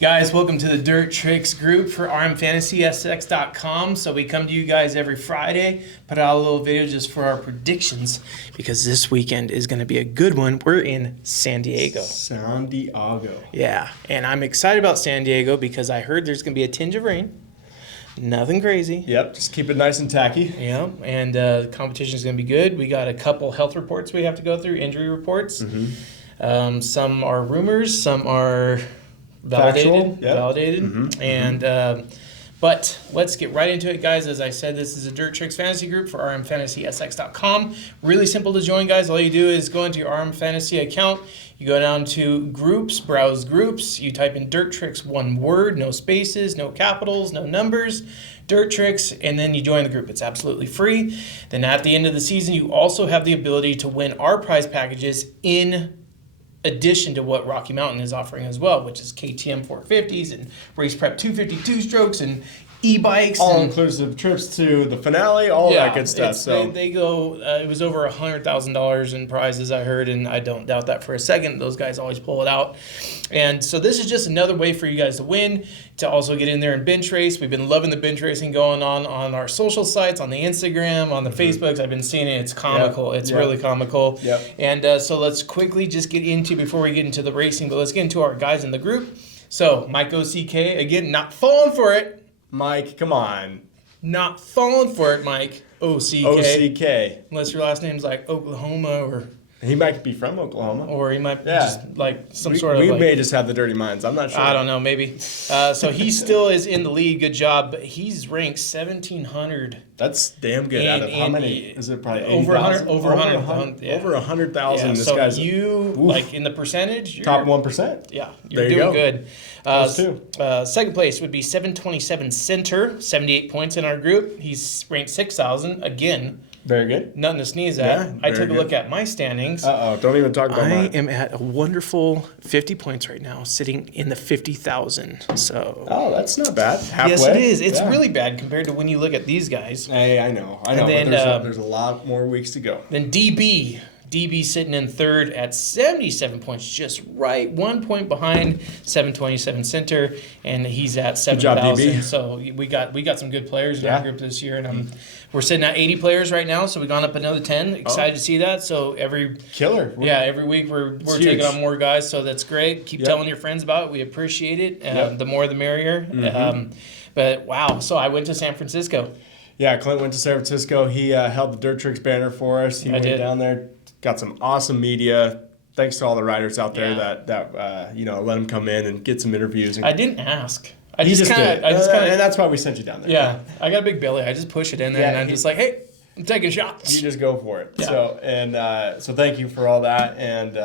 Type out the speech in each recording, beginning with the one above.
Guys, welcome to the Dirt Tricks group for rmfantasysx.com. So we come to you guys every Friday, put out a little video just for our predictions because this weekend is going to be a good one. We're in San Diego. San Diego. Yeah, and I'm excited about San Diego because I heard there's going to be a tinge of rain. Nothing crazy. Yep, just keep it nice and tacky. Yeah, and the competition is going to be good. We got a couple health reports we have to go through, injury reports. Mm-hmm. Some are rumors, some are validated. Yep. Validated. Mm-hmm. And but let's get right into it, guys. As I said, this is a Dirt Tricks fantasy group for rmfantasysx.com. Really simple to join, guys. All you do is go into your RM Fantasy account. You go down to groups, browse groups. You type in Dirt Tricks, one word, no spaces, no capitals, no numbers. Dirt Tricks, and then you join the group. It's absolutely free. Then at the end of the season, you also have the ability to win our prize packages in addition to what Rocky Mountain is offering as well, which is KTM 450s and Race Prep 252 strokes and e-bikes. All-inclusive trips to the finale, all that good stuff. So they go, it was over $100,000 in prizes, I heard, and I don't doubt that for a second. Those guys always pull it out. And so this is just another way for you guys to win, to also get in there and bench race. We've been loving the bench racing going on our social sites, on the Instagram, on the Facebooks. I've been seeing it. It's comical. Yep. It's really comical. Yep. And so let's quickly just get into, before we get into the racing, but let's get into our guys in the group. So Mike OCK, again, not falling for it. Mike, come on. Not falling for it, Mike. OCK. OCK. Unless your last name's like Oklahoma or He might be from Oklahoma. he might be Yeah. just like some sort of We like, may just have the dirty minds. I'm not sure. I don't know, maybe. So he still is in the lead. Good job. But he's ranked 1,700. That's damn good. Out of how many? Is it probably Over 100? 80,000? Over 100. Yeah. Over 100,000. Yeah, This so guy's you, like in the percentage, you're, top 1%. Yeah, you're There you doing go. good. Those two. Second place would be 727 Center, 78 points in our group. He's ranked 6,000. Again, Very good. nothing to sneeze at. Yeah, I very took a look at my standings. Uh-oh. Don't even talk about I mine. am at a wonderful 50 points right now, sitting in the 50,000. So Oh, that's not bad. Halfway. yes, it is. It's Yeah. really bad compared to when you look at these guys. Hey, I know. And But then, there's a lot more weeks to go. Then DB sitting in third at 77 points, just right, 1 point behind 727 Center, and he's at job, 7,000. DB. So we got some good players in Yeah. our group this year, and we're sitting at 80 players right now. So we've gone up another 10. Excited to see that. So every Killer. week we're huge. taking on more guys. So that's great. Keep Yep. telling your friends about it. We appreciate it. Yep. The more the merrier. But wow. So I went to San Francisco. Yeah, Clint went to San Francisco. He held the Dirt Tricks banner for us. He went did. down there, got some awesome media. Thanks to all the writers out there Yeah. that let him come in and get some interviews. And I didn't ask. I he just did. kind of. And that's why we sent you down there. Yeah, I got a big belly. I just push it in there, Yeah, and I'm just like, hey, I'm taking shots. You just go for it. Yeah. So thank you for all that. And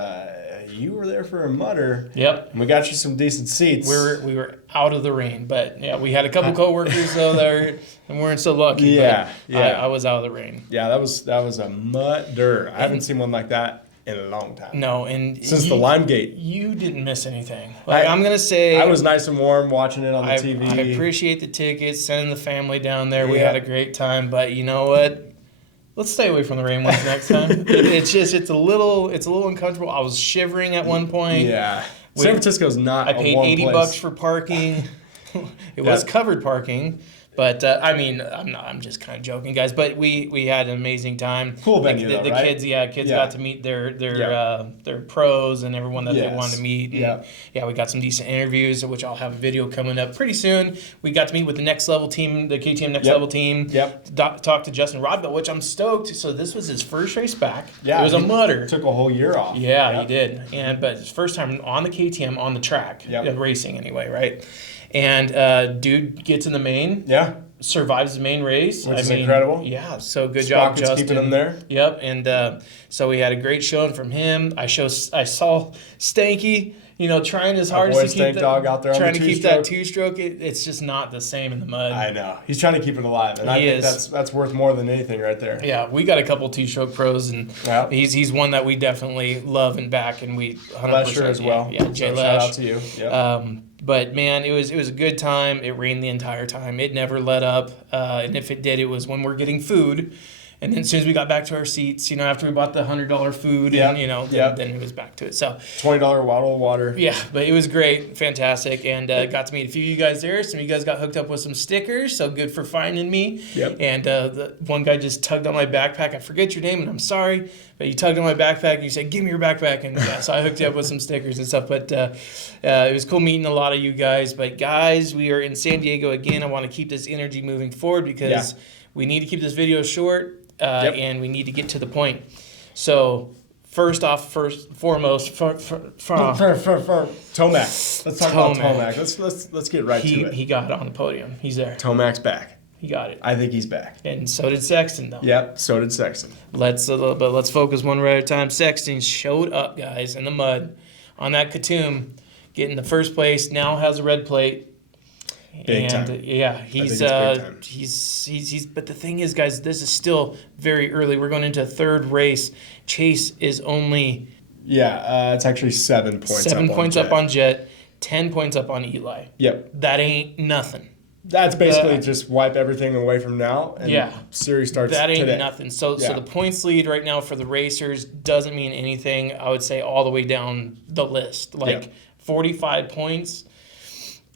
you were there for a mutter. Yep. And we got you some decent seats. We were out of the rain, but yeah, we had a couple coworkers though that weren't so lucky. Yeah, but yeah. I was out of the rain. Yeah, that was a mutter. I haven't seen one like that in a long time. No, and Since the Limegate. you didn't miss anything. Like I'm gonna say, I was nice and warm watching it on the I TV. appreciate the tickets, sending the family down there. We Yeah. had a great time, but you know what? Let's stay away from the rain once next time. It's a little uncomfortable. I was shivering at one point. Yeah. San Francisco's not I paid a warm $80 place. for parking. It was Yeah. covered parking, but I mean, I'm just kind of joking, guys. But we had an amazing time. Cool venue, the though, right? kids, kids Yeah. got to meet their Yeah. pros and everyone that they Yes. wanted to meet. And Yeah. we got some decent interviews, which I'll have a video coming up pretty soon. We got to meet with the Next Level team, the KTM Next Yep. Level team. Yep. Talk to Justin Rodville, which I'm stoked. So this was his first race back. Yeah, it was a he mutter. Took a whole year off. Yeah, Yep. he did. But his first time on the KTM on the track, Yep. racing anyway, right? And dude gets in the main, Yeah. survives the main race. Which is incredible. Yeah, so good job, Sprocket's Justin. keeping him there. Yep, and so we had a great showing from him. I saw Stanky, trying his hardest boy to keep Stank Dog out there on trying the to keep two-stroke. that two-stroke. It's just not the same in the mud. I know. He's trying to keep it alive, and I He think is. that's worth more than anything right there. Yeah, we got a couple two-stroke pros, and Yeah. he's one that we definitely love and back, and we 100%. Lesher as well. Yeah, Jay So Lesh. shout out to you. Yep. But man, it was a good time. It rained the entire time. It never let up, and if it did, it was when we're getting food. And then as soon as we got back to our seats, after we bought the $100 food, Yep. and Yep. then it was back to it. So $20 bottle of water. yeah, but it was great, fantastic, and got to meet a few of you guys there. Some of you guys got hooked up with some stickers, so good for finding me. Yep. And the one guy just tugged on my backpack. I forget your name, and I'm sorry, but you tugged on my backpack and you said, "Give me your backpack," and so I hooked you up with some stickers and stuff. But it was cool meeting a lot of you guys. But guys, we are in San Diego again. I want to keep this energy moving forward because we need to keep this video short. And we need to get to the point. So, first foremost, Tomac. Let's talk about Tomac. Let's get right to it. He got on the podium. He's there. Tomac's back. He got it. I think he's back. And so did Sexton, though. Yep. So did Sexton. Let's focus one right at a time. Sexton showed up, guys, in the mud on that Katoom, getting the first place. Now has a red plate. Big time. Yeah, he's big time. he's. But the thing is, guys, this is still very early. We're going into a third race. Chase is only it's actually 7 points. 7 points up up on Jet, 10 points up on Eli. Yep. That ain't nothing. That's basically just wipe everything away from now. And series starts That ain't today. nothing. So the points lead right now for the racers doesn't mean anything. I would say all the way down the list, 45 points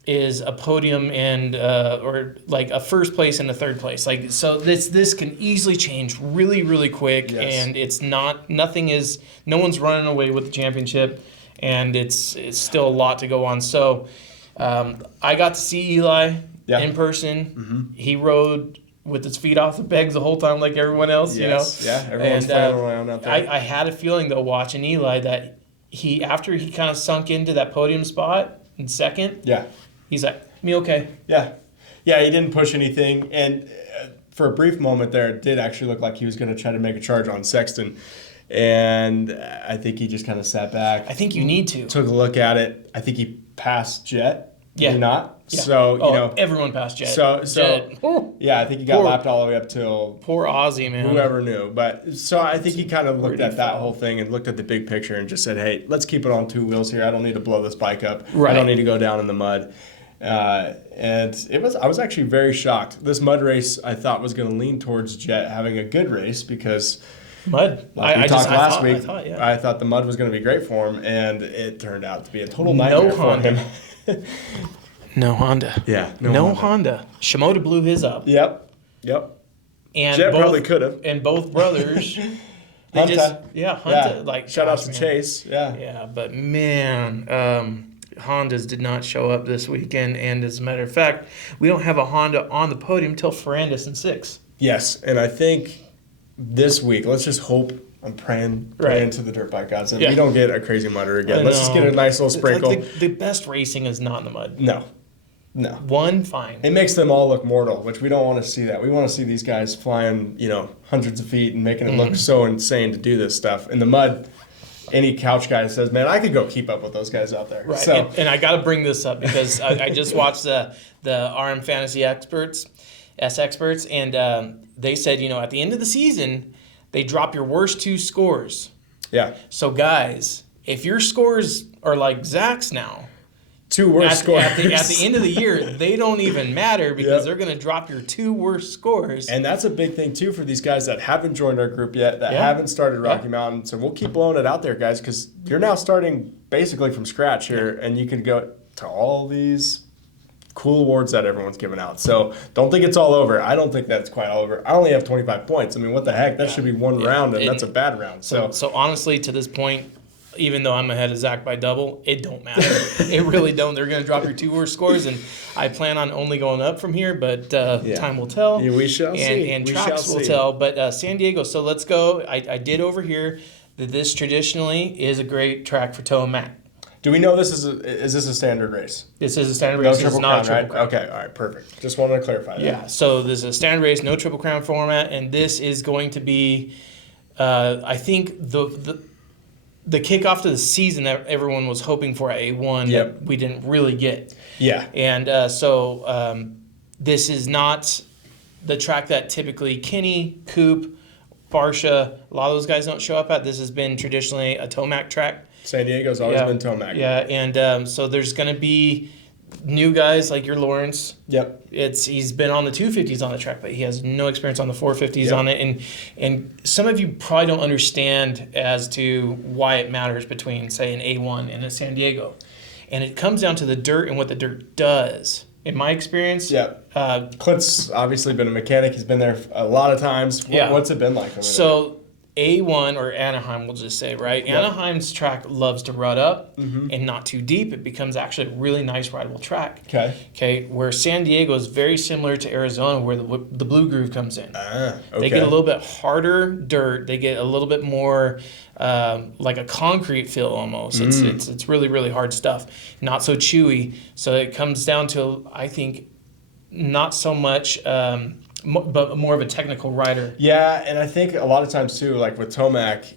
is a podium and or like a first place and a third place. So this can easily change really, really quick. Yes. And it's no one's running away with the championship, and it's still a lot to go on. So I got to see Eli in person. Mm-hmm. He rode with his feet off the pegs the whole time like everyone else, Yes. Yeah, everyone's flailing around out there. I had a feeling though watching Eli that after he kind of sunk into that podium spot in second, he's like, me okay. Yeah, he didn't push anything, and for a brief moment there, it did actually look like he was going to try to make a charge on Sexton, and I think he just kind of sat back. I think you need to. Took a look at it. I think he passed Jet. Did he not? Yeah. So, everyone passed Jet. Jet. I think he got lapped all the way up till poor Ozzy, man. Whoever knew. But so I think he kind of looked at that whole thing and looked at the big picture and just said, hey, let's keep it on two wheels here. I don't need to blow this bike up. Right. I don't need to go down in the mud. And I was actually very shocked. This mud race I thought was going to lean towards Jet having a good race because mud. Like we talked last week, I thought the mud was going to be great for him, and it turned out to be a total nightmare for him. No Honda. Yeah, no Honda. Shimoda blew his up. Yep. And Jet probably could have. And both brothers. Hunter. Hunter. Shout out to Chase. Yeah, but man, Hondas did not show up this weekend, and as a matter of fact, we don't have a Honda on the podium until Ferrandis in 6. Yes, and I think this week, let's just hope. I'm praying to the dirt bike gods, and we don't get a crazy mudder again. Let's just get a nice little sprinkle. The best racing is not in the mud. No. One, fine. It makes them all look mortal, which we don't want to see that. We want to see these guys flying, hundreds of feet and making it look so insane to do this stuff. In the mud, any couch guy says, man, I could go keep up with those guys out there. Right, So, and I got to bring this up because I just watched the RM Fantasy Experts, and they said, at the end of the season, they drop your worst 2 scores. yeah. So, guys, if your scores are like Zach's now, 2 worst scores. At the end of the year, they don't even matter because they're going to drop your 2 worst scores. And that's a big thing, too, for these guys that haven't joined our group yet, that haven't started Rocky Mountain. So we'll keep blowing it out there, guys, because you're now starting basically from scratch here, and you can go to all these cool awards that everyone's giving out. So don't think it's all over. I don't think that's quite all over. I only have 25 points. I mean, what the heck? That should be one round, and that's a bad round. So honestly, to this point, even though I'm ahead of Zach by double, it don't matter. It really don't. They're going to drop your 2 worst scores, and I plan on only going up from here, but time will tell. Yeah, we shall see. And tracks will tell. But San Diego, so let's go. I did overhear that this traditionally is a great track for Tomac. Do we know is this a standard race? This is a standard No race. triple It's not crown, a triple crown. Okay, all right, perfect. Just wanted to clarify that. Yeah, so this is a standard race, no triple crown format, and this is going to be, I think, the kickoff to the season that everyone was hoping for at A1 that we didn't really get. Yeah. And so this is not the track that typically Kenny, Coop, Barsha, a lot of those guys don't show up at. This has been traditionally a Tomac track. San Diego's always been Tomac. Yeah, and so there's going to be new guys like your Lawrence. Yep. He's been on the 250s on the track, but he has no experience on the 450s on it. And some of you probably don't understand as to why it matters between, say, an A1 and a San Diego. And it comes down to the dirt and what the dirt does. In my experience, Clint's obviously been a mechanic. He's been there a lot of times. What's it been like over there? So A1 or Anaheim, we'll just say, right? Yep. Anaheim's track loves to rut up and not too deep. It becomes actually a really nice rideable track. Okay. Where San Diego is very similar to Arizona, where the blue groove comes in. They get a little bit harder dirt. They get a little bit more like a concrete feel almost. It's really, really hard stuff. Not so chewy. So it comes down to, I think, not so much... but more of a technical rider. Yeah, and I think a lot of times too, like with Tomac,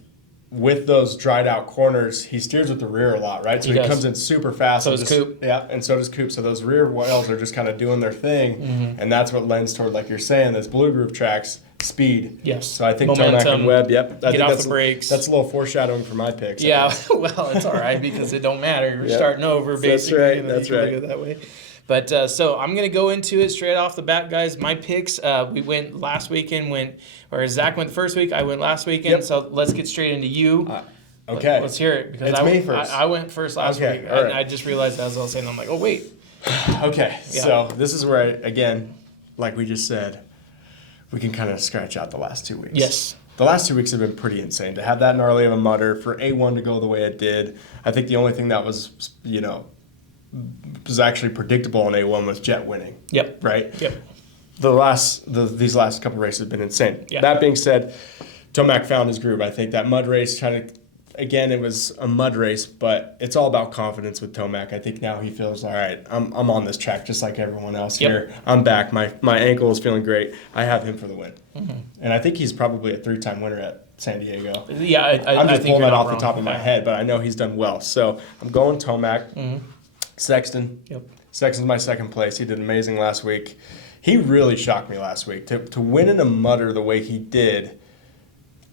with those dried out corners, he steers with the rear a lot, right? So he comes in super fast. So does Coop. Yeah, and so does Coop. So those rear wheels are just kind of doing their thing, and that's what lends toward, like you're saying, those blue groove tracks, speed. Yes. So I think Momentum, Tomac and Webb, I think off the brakes. That's a little foreshadowing for my picks. Yeah, well, it's all right because it don't matter. You're starting over, basically. That's right. Look at it that way. But so I'm going to go into it straight off the bat, guys. My picks, we went last weekend, or Zach went the first week, I went last weekend. Yep. So let's get straight into you. Okay. Let's hear it. Because it's me first. I went first last week. Right. And I just realized as I was saying, I'm like, oh, wait. Okay. Yeah. So this is where, again, like we just said, we can kind of scratch out the last 2 weeks. Yes. The last 2 weeks have been pretty insane. To have that gnarly of a mutter, for A1 to go the way it did, I think the only thing that was, was actually predictable on A1 was Jet winning. Yep. Right? Yep. These last couple races have been insane. Yeah. That being said, Tomac found his groove. I think that mud race again, it was a mud race, but it's all about confidence with Tomac. I think now he feels, all right, I'm on this track just like everyone else here. I'm back. My ankle is feeling great. I have him for the win. And I think he's probably a 3-time winner at San Diego. Yeah, I'm just pulling that off the top of my head, but I know he's done well. So I'm going Tomac. Sexton. Yep. Sexton's my second place. He did amazing last week. He really shocked me last week. To win in a mutter the way he did,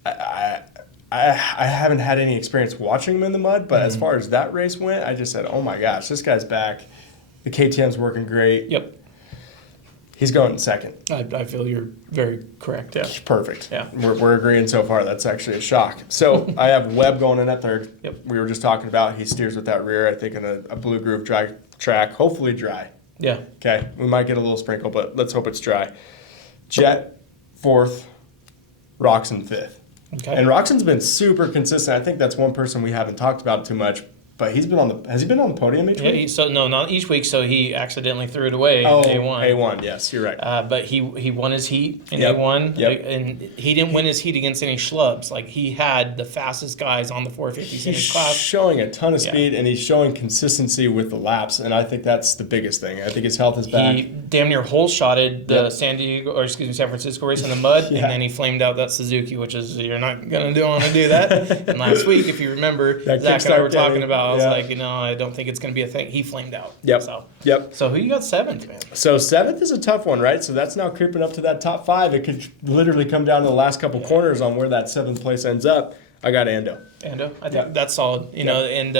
I haven't had any experience watching him in the mud, but as far as that race went, I just said, oh my gosh, this guy's back. The KTM's working great. Yep. He's going second. I feel you're very correct. Yeah. Perfect. Yeah. We're agreeing so far. That's actually a shock. So I have Webb going in at third. Yep. We were just talking about he steers with that rear, I think, in a blue groove dry track, hopefully dry. Yeah. Okay. We might get a little sprinkle, but let's hope it's dry. Jet, fourth. Roxon, fifth. Okay. And Roxon's been super consistent. I think that's one person we haven't talked about too much. But has he been on the podium each week? Not each week. So he accidentally threw it away in A1. A1, yes, you're right. But he won his heat in A1. Yep. And he didn't win his heat against any schlubs. Like, he had the fastest guys on the 450s in his class. He's showing a ton of speed, and he's showing consistency with the laps, and I think that's the biggest thing. I think his health is back. He damn near hole-shotted the San Francisco race in the mud, and then he flamed out that Suzuki, which is, you're not going to want to do that. And last week, if you remember, Zach and I were talking about, I was like, I don't think it's going to be a thing. He flamed out. Yep. So who you got seventh, man? So seventh is a tough one, right? So that's now creeping up to that top five. It could literally come down to the last couple corners on where that seventh place ends up. I got Ando. I think that's solid. And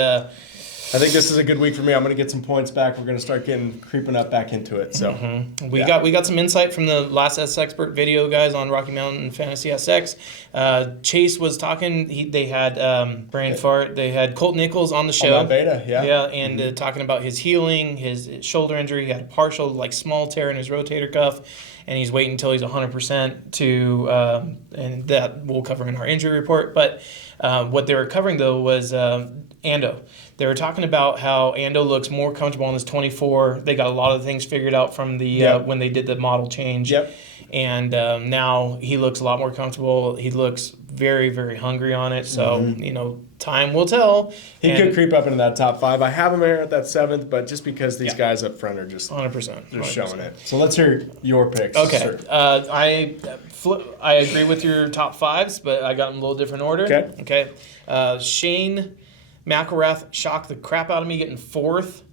I think this is a good week for me. I'm going to get some points back. We're going to start creeping up back into it. So we got some insight from the last S-Expert video, guys, on Rocky Mountain Fantasy SX. Chase was talking. They had brain fart. They had Colt Nichols on the show. On that beta, and talking about his healing, his shoulder injury. He had a partial, small tear in his rotator cuff, and he's waiting until he's 100% to, and that we'll cover in our injury report. But what they were covering, though, was Ando. They were talking about how Ando looks more comfortable on this 24. They got a lot of things figured out from the when they did the model change. Yep. And now he looks a lot more comfortable. He looks very, very hungry on it. So, time will tell. He could creep up into that top five. I have him here at that seventh, but just because these guys up front are just 100%. They're showing it. So let's hear your picks. Okay. Sir. I agree with your top fives, but I got them in a little different order. Okay. Shane McElrath shocked the crap out of me getting fourth.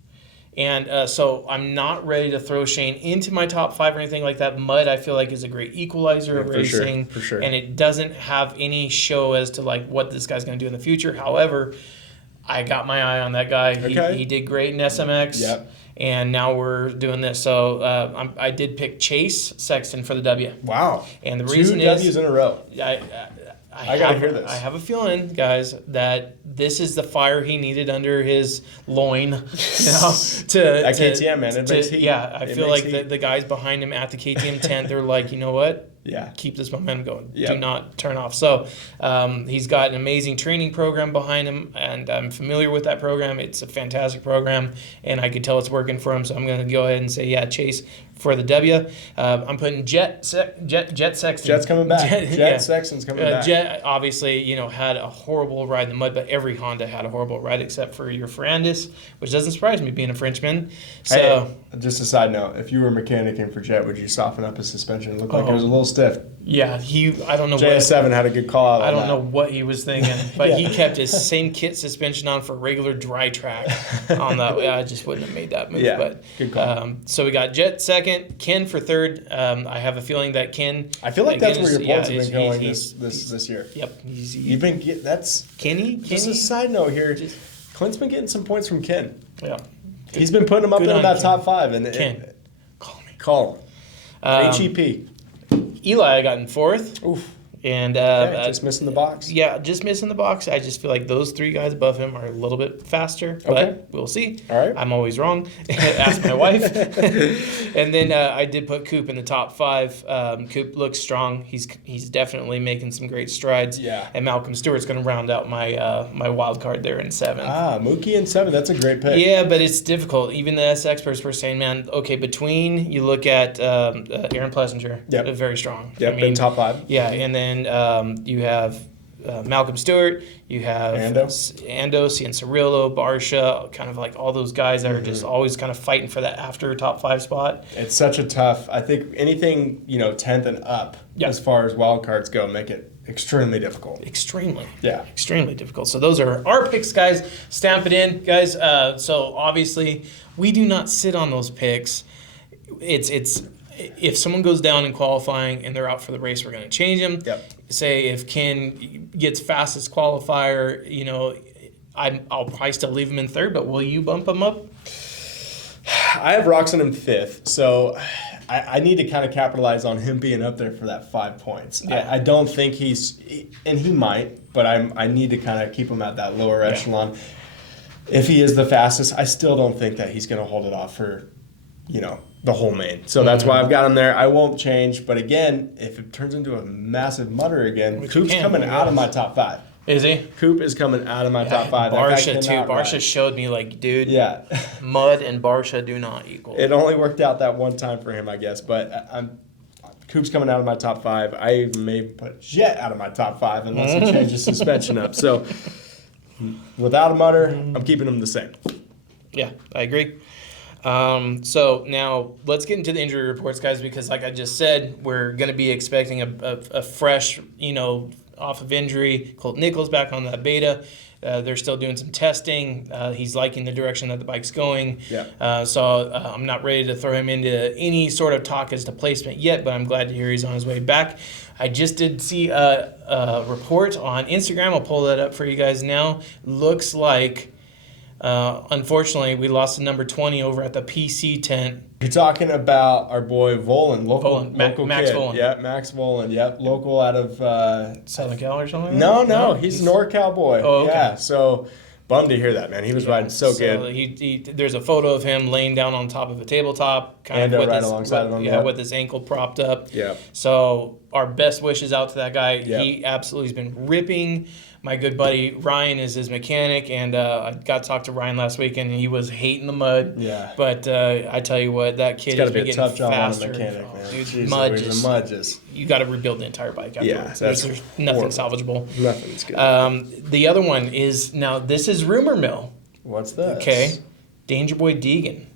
And so I'm not ready to throw Shane into my top five or anything like that. Mud, I feel like, is a great equalizer of racing. For sure. And it doesn't have any show as to what this guy's going to do in the future. However, I got my eye on that guy. Okay. He did great in SMX. Yep. and now we're doing this. So I did pick Chase Sexton for the W. Wow. And the Two reason W's is in a row. I gotta hear this. I have a feeling, guys, that this is the fire he needed under his loin. That KTM, man, it makes heat. Yeah, I It feel makes like heat. the guys behind him at the KTM tent, they're like, you know what? Yeah. Keep this momentum going. Yep. Do not turn off. So he's got an amazing training program behind him, and I'm familiar with that program. It's a fantastic program, and I could tell it's working for him. So I'm going to go ahead and say, yeah, Chase for the W. I'm putting Jet Sexton. Jet's coming back. Jet Sexton's coming back. Jet obviously, had a horrible ride in the mud, but every Honda had a horrible ride except for your Ferrandis, which doesn't surprise me being a Frenchman. So. Hey, just a side note, if you were mechanicing for Jet, would you soften up his suspension? It looked like it was a little stiff. Yeah, I don't know JS7 had a good call out on I don't that. know what he was thinking, but he kept his same kit suspension on for regular dry track on that. I just wouldn't have made that move. Yeah, but good call. So we got Jet second, Ken for third. I have a feeling that Ken. I feel like that's again, where your points yeah, have been going he's- this year. Yep, You've been that's Kenny. just a side note here. Clint's been getting some points from Ken. Yeah, He's been putting him up Good in on that Ken. top five. And Ken, call me. call him. HEP. Eli, I got in fourth, Oof. and Okay, just missing the box. yeah, just missing the box. I just feel like those three guys above him are a little bit faster, but Okay. we'll see. All right. I'm always wrong. Ask my wife. And then I did put Coop in the top five. Coop looks strong. He's definitely making some great strides. Yeah. And Malcolm Stewart's going to round out my my wild card there in seventh. Mookie in 7. That's a great pick. Yeah, but it's difficult. Even the S experts were saying, man, okay, between you look at Aaron Plessinger, Yep. very strong. Yep, in top 5. Yeah, and then you have Malcolm Stewart, you have Ando, Cianciarillo, Barsha, kind of like all those guys that are just always kind of fighting for that after top 5 spot. It's such a tough. I think anything 10th and up as far as wild cards go make it extremely difficult. Extremely. Yeah. Extremely difficult. So those are our picks, guys. Stamp it in, guys. So obviously we do not sit on those picks. It's if someone goes down in qualifying and they're out for the race, we're going to change them. Yep. Say if Ken gets fastest qualifier, I'll probably still leave him in third, but will you bump him up? I have Roxon in 5th, so I need to kind of capitalize on him being up there for that 5 points. Yeah. I don't think and he might, but I need to kind of keep him at that lower echelon. If he is the fastest, I still don't think that he's going to hold it off for, the whole main. So that's why I've got him there. I won't change, but again, if it turns into a massive mutter again, Which Coop's you can, coming I out of guess. my top 5. Is he? Coop is coming out of my top 5. That guy Barsha too. cannot Barsha ride. showed me like, dude, Yeah. mud and Barsha do not equal. It only worked out that one time for him, I guess. But Coop's coming out of my top 5. I may put Jet out of my top 5 unless he changes suspension up. So without a mutter, I'm keeping him the same. Yeah, I agree. So now let's get into the injury reports, guys, because like I just said, we're going to be expecting a fresh, off of injury. Colt Nichols back on that beta. They're still doing some testing. He's liking the direction that the bike's going. Yeah. So I'm not ready to throw him into any sort of talk as to placement yet, but I'm glad to hear he's on his way back. I just did see a report on Instagram. I'll pull that up for you guys now. Looks like, unfortunately, we lost the number 20 over at the PC tent. You're talking about our boy Volan, local Max kid. Volan. Yeah, Max Volan. Yep, local out of Southern Cal or something? No, he's a NorCal boy. Oh, okay. Yeah, so bummed to hear that, man. He was riding so good. He there's a photo of him laying down on top of a tabletop, And right alongside of him, yeah, yeah. with his ankle propped up. Yeah. So our best wishes out to that guy. Yeah. He absolutely has been ripping. My good buddy Ryan is his mechanic, and I got to talk to Ryan last week, and he was hating the mud. Yeah. But I tell you what, that kid It's got has to be been a getting tough job faster. on a mechanic, Oh, man. dude, Jeez mud Louise, just, the mud just. you got to rebuild the entire bike afterwards. Yeah, that's there's nothing horrible. salvageable. Nothing's good. The other one is, now this is rumor mill. What's this? Okay. Danger Boy Deegan.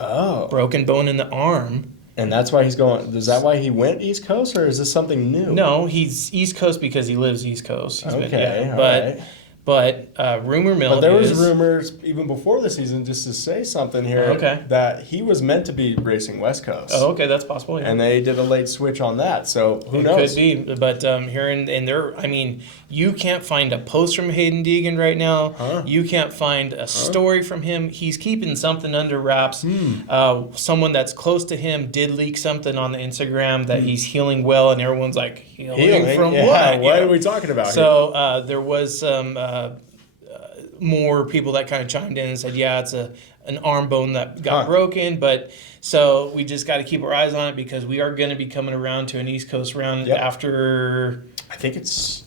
Oh. Broken bone in the arm. And that's why he's going. Is that why he went East Coast, or is this something new? No, he's East Coast because he lives East Coast. Okay, all but right. But rumor mill But there is, was rumors even before the season, just to say something here, Okay. that he was meant to be racing West Coast. Oh, okay, that's possible. Yeah. And they did a late switch on that, so who It knows? could be, but here in there, I mean, you can't find a post from Hayden Deegan right now. Huh? You can't find a story from him. He's keeping something under wraps. Hmm. Someone that's close to him did leak something on the Instagram that he's healing well, and everyone's like, healing from Yeah, what? what You are know? we talking about here? So there was some more people that kind of chimed in and said, yeah, it's an arm bone that got Huh. broken. But so we just got to keep our eyes on it because we are going to be coming around to an East Coast round Yep. after. I think it's...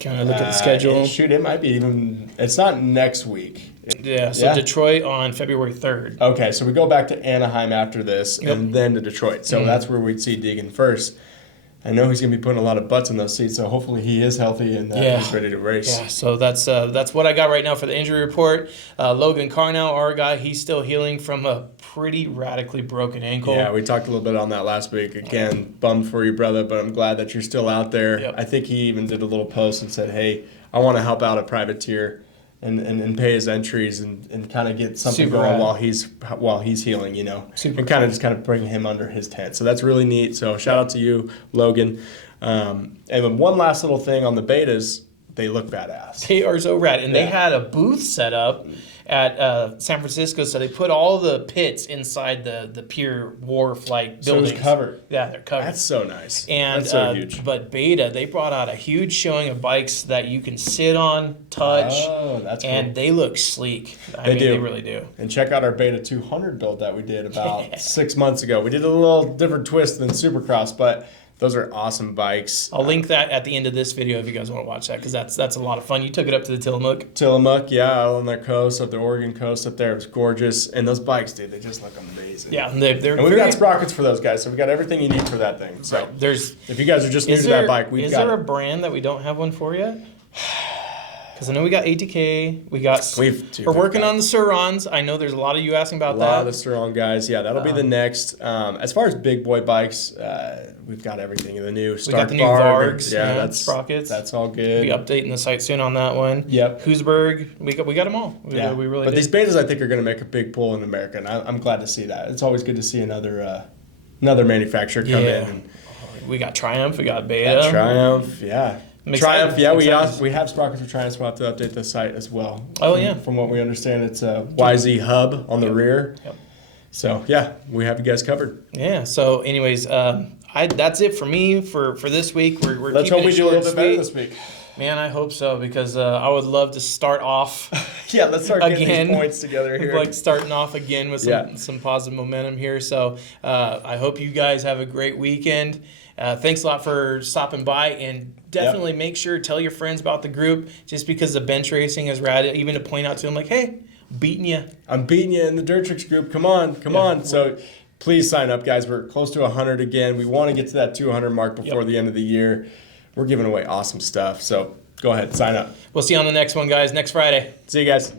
Can I look at the schedule? Shoot, it might be even... It's not next week. Yeah, so Yeah. Detroit on February 3rd. Okay, so we go back to Anaheim after this, Yep. and then to Detroit. So that's where we'd see Deegan first. I know he's going to be putting a lot of butts in those seats, so hopefully he is healthy and Yeah. he's ready to race. Yeah, so that's what I got right now for the injury report. Logan Carnow, our guy, he's still healing from a pretty radically broken ankle. Yeah, we talked a little bit on that last week. Again, bummed for you, brother, but I'm glad that you're still out there. Yep. I think he even did a little post and said, hey, I want to help out a privateer and pay his entries and kind of get something Super going rad. while he's healing, you know, Super and kind of bring him under his tent. So that's really neat. So shout out to you, Logan. And then one last little thing on the betas, they look badass. They are so rad. And they Yeah. had a booth set up at San Francisco, so they put all the pits inside the Pier Wharf like So it was buildings. covered. Yeah, they're covered. That's so nice. And that's so huge. But Beta, they brought out a huge showing of bikes that you can sit on, touch, Oh, that's cool. and they look sleek. I They mean, do. They really do. And check out our Beta 200 build that we did about 6 months ago. We did a little different twist than Supercross, but those are awesome bikes. I'll link that at the end of this video if you guys want to watch that because that's a lot of fun. You took it up to the Tillamook. Tillamook, yeah, out on the coast, up the Oregon coast up there. It was gorgeous. And those bikes, dude, they just look amazing. Yeah, and they're And we've very, got sprockets for those guys, so we got everything you need for that thing. So There's if you guys are just new is to there that bike, we've is got there a it. brand that we don't have one for yet? Because I know we got ATK, we're working on the Surons. I know there's a lot of you asking A about lot of that. the Surron guys. Yeah, that'll be the next. As far as big boy bikes, we've got everything. The new We Stark got the new Bar, Vargs, Yeah, that's sprockets. That's all Be good. updating the site soon on that one. Yep. Hoosberg, we got them all. Yeah, We really but did. these betas I think are going to make a big pull in America, and I'm glad to see that. It's always good to see another manufacturer come in. Yeah. And We got Triumph, we got Beta. that Triumph, yeah. I'm excited. Triumph, yeah, Excited. we have sprockets for Triumph, so we'll have to update the site as well. Oh, yeah. From what we understand, it's a YZ hub on the rear. Yep. So, yeah, we have you guys covered. Yeah. So, anyways, that's it for me for this week. We're Let's keeping hope we it do a short little and bit better sweet. this week. Man, I hope so because I would love to start off Yeah, let's start getting Again, these points together here. like starting off again with Yeah. some positive momentum here. So I hope you guys have a great weekend. Thanks a lot for stopping by, and definitely make sure tell your friends about the group. Just because the bench racing is rad, even to point out to them like, hey, beating you. I'm beating you in the Dirt Tricks group. Come on, come Yeah. on. So please sign up, guys. We're close to 100 again. We want to get to that 200 mark before Yep. the end of the year. We're giving away awesome stuff. So go ahead, sign up. We'll see you on the next one, guys. Next Friday. See you guys.